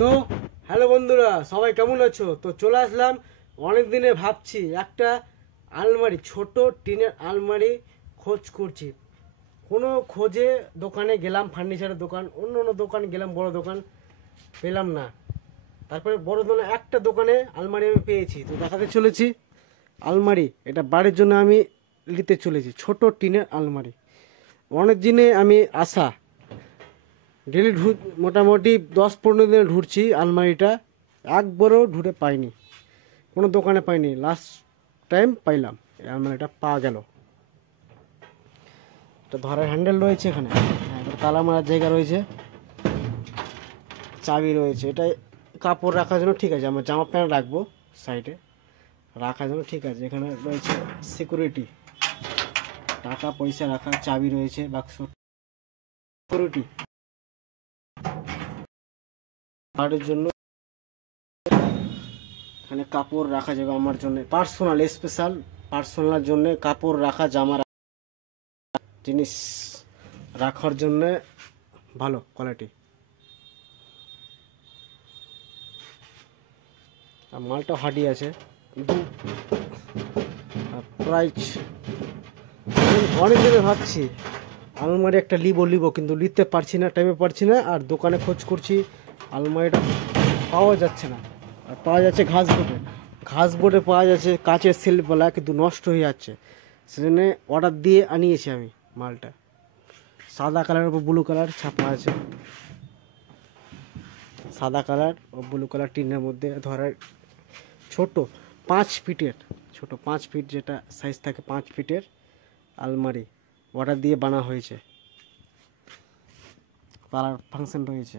তো হ্যালো বন্ধুরা, সবাই কেমন আছো? তো চলে আসলাম। অনেক দিনে ভাবছি একটা আলমারি, ছোট টিনের আলমারি খোঁজ করছি। কোনো খোঁজে দোকানে গেলাম, ফার্নিচারের দোকান, অন্য অন্য দোকান গেলাম, বড় দোকান পেলাম না। তারপরে বড় দোকানে একটা দোকানে আলমারি আমি পেয়েছি। তো দেখাতে চলেছি আলমারি, এটা বাড়ির জন্য আমি নিতে চলেছি, ছোট টিনের আলমারি। অনেক দিনে আমি আশা, ডেলি মোটামুটি 10-15 দিনে ঢুকছি আলমারিটা, একবারও ঢুকে পাইনি, কোনো দোকানে পাইনি। লাস্ট টাইম পাইলাম, এই আলমারিটা পাওয়া গেল। এটা ধরার হ্যান্ডেল রয়েছে এখানে, এবার তালা মারার জায়গা রয়েছে, চাবি রয়েছে। এটা কাপড় রাখার জন্য ঠিক আছে, আমার জামা প্যান্ট রাখবো সাইডে রাখার জন্য ঠিক আছে। এখানে রয়েছে সিকিউরিটি, টাকা পয়সা রাখার চাবি রয়েছে, বাক্স সিকিউরিটি গার্ডের জন্য। এখানে কাপড় রাখা যাবে আমার জন্য, পার্সোনাল স্পেশাল পার্সোনাল জন্য কাপড় রাখা, জামা জিনিস রাখার জন্য ভালো কোয়ালিটি। আর মালটা হাডি আছে। প্রাইস অনেক দিনে ভাবছি আলমারি একটা লিবো কিন্তু নিতে পারছি না, টাইমে পারছি না। আর দোকানে খোঁজ করছি, আলমারিটা পাওয়া যাচ্ছে না। আর পাওয়া যাচ্ছে ঘাস বোর্ডে পাওয়া যাচ্ছে, কাচের সেলফওয়ালা, কিন্তু নষ্ট হয়ে যাচ্ছে। সেজন্য অর্ডার দিয়ে আনিয়েছি আমি মালটা। সাদা কালারের উপর ব্লু কালার ছাপা আছে, সাদা কালার ও ব্লু কালার টিনের মধ্যে ধরার। ছোট 5 ফিটের, ছোট 5 ফিট যেটা সাইজ থাকে, 5 ফিটের আলমারি অর্ডার দিয়ে বানা হয়েছে, কালার ফাংশন রয়েছে।